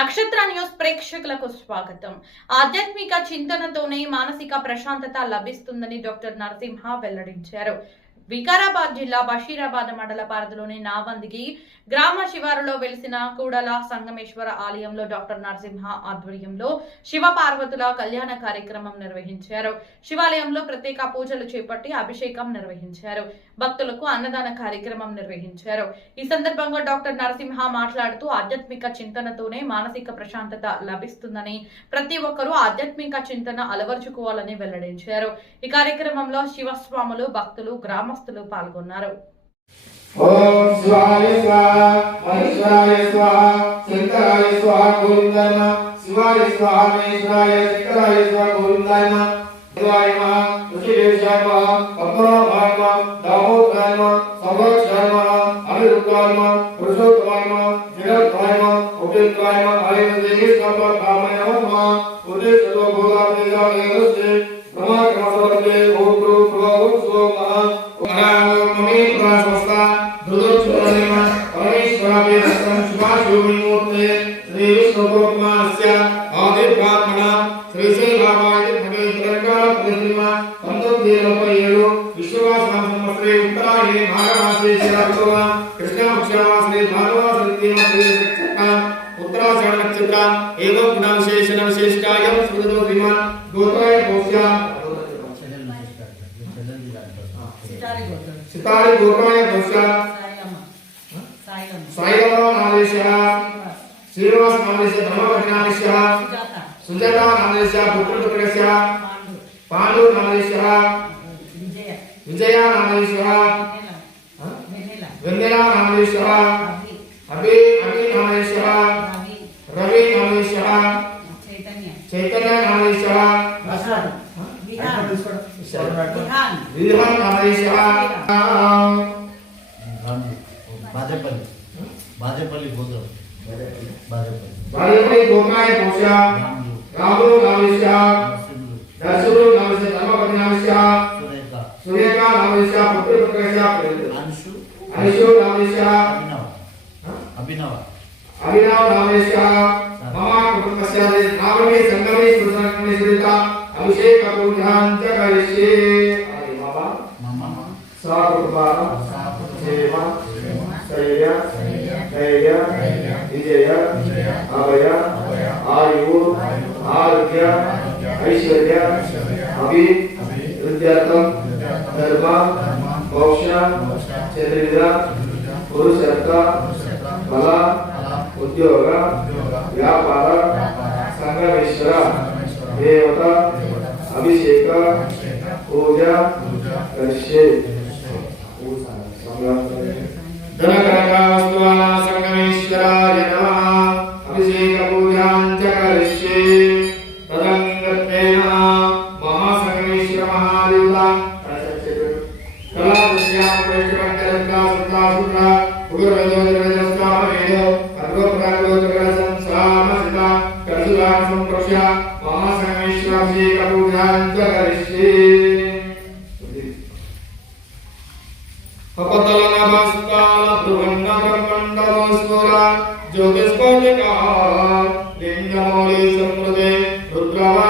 నక్షత్ర న్యూస్ ప్రేక్షకులకు స్వాగతం. ఆధ్యాత్మిక చింతనతోనే మానసిక ప్రశాంతత లభిస్తుందని డాక్టర్ నరసింహ వెల్లడించారు. వికారాబాద్ జిల్లా బషీరాబాద్ మండల పరిధిలోని నావందిగి గ్రామ శివారులో వెలిసిన కూడల సంగమేశ్వర ఆలయంలో డాక్టర్ నరసింహ ఆధ్వర్యంలో శివ పార్వతుల కళ్యాణ కార్యక్రమం నిర్వహించారు. శివాలయంలో ప్రత్యేక పూజలు చేపట్టి అభిషేకం నిర్వహించారు. భక్తులకు అన్నదాన కార్యక్రమం నిర్వహించారు. ఈ సందర్భంగా డాక్టర్ నరసింహ మాట్లాడుతూ ఆధ్యాత్మిక చింతనతోనే మానసిక ప్రశాంతత లభిస్తుందని, ప్రతి ఒక్కరూ ఆధ్యాత్మిక చింతన అలవర్చుకోవాలని వెల్లడించారు. ఈ కార్యక్రమంలో శివస్వాములు, భక్తులు, గ్రామస్తులు పాల్గొన్నారు. ఓం శివాయ స్వాహా, మహేశ్వరాయ స్వాహా, శంకరాయ స్వాహా, గోవిందాయ నమః. శివాయ స్వాహా, మహేశ్వరాయ శంకరాయ స్వాహా, గోవిందాయ నమః. శివాయ నమః, ఋషికేశాయ నమః, పద్మనాభాయ నమః, దామోదరాయ నమః, సంవత్సరాయ నమః, అనిరుద్ధాయ నమః, పురుషోత్తమాయ నమః, జగద్ధాయ నమః, ఉపేంద్రాయ నమః, ఆయుర్వేదే సర్వకామాయ నమః. ఉదే సర్వ భూతాదేవాయ నమస్తే నమః. ఓం గురు భగవో స్వమః सितारी गोपाय भोसला साईराम नामदेशः श्रीनिवास नामदेशः धर्मपत्नादेशः सुजाता नामदेशः पुत्रपुत्रस्य पांडु नामदेशः विजया नामदेशः वेन्नेला नामदेशः अभि नामदेशः रवि नामदेशः चैतन्य नामदेशः विधान नामदेशः बाजेपल्ली बोलो बाजेपल्ली गोमाय पोषा राहुल नामदेशः दर्शुरु नामदेशः धर्मपति नामदेशः सुरेखा नामदेशः पुत्रपुत्रस्य अंशु नामदेशः अभिनव नामदेशः मम कुटुंबस्य नाममे संगमे सुसंगमे सुरिता अभिषेक पूजां च करिष्ये. हरि बाबा मम साकुर्बा सेवा स्थैर्य धैर्य विजय अभय आयु आरोग्य ऐश्वर्य अभिवृद्ध्यर्थं धर्म मोक्ष चतुर्विध पुरुषार्थ फल उद्योग व्यापार संगमेश्वर देवता अभिषेक पूजा करिष्ये. धनकनकावस्तुवान् संगमेश्वराय नमः. अभिषेक पूजां च करिष्ये. तदङ्गत्वेन महासंगमेश्वर महादेवता कलादृश्यां प्रेष्ठवङ्करन्ता सुत्रा सुत्रा उग्रवेदोदरवेदस्तामवेदो अर्घोपरागोचकरसंसामसिता करसुरां सम्प्रक्ष्य महासंगमेश्वराभिषेक पूजां च करिष्ये. पपतलनभस्ताल ध्रुवन्नकर्मण्डलोस्फुरा ज्योतिस्फटिका लिङ्गमौली समृते रुद्रवा